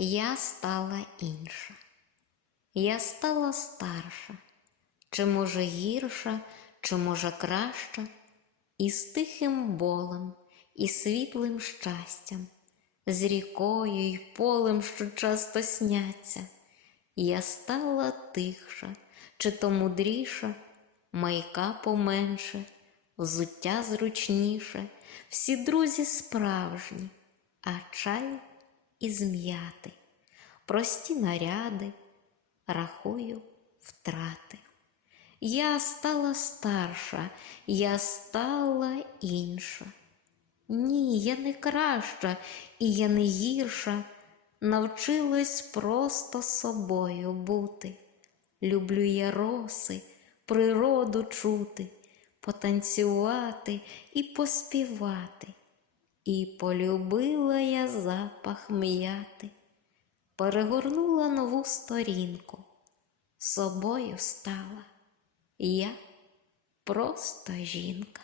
Я стала інша, я стала старша, чи може гірша, чи може краща, і з тихим болем, і світлим щастям, з рікою й полем, що часто сняться, я стала тихша, чи то мудріша, майка поменше, взуття зручніше, всі друзі справжні, а чай із м'яти, прості наряди, рахую втрати. Я стала старша, я стала інша. Ні, я не краща і я не гірша, навчилась просто собою бути. Люблю я роси, природу чути, потанцювати і поспівати. І полюбила я запах м'яти, перегорнула нову сторінку, собою стала я просто жінка.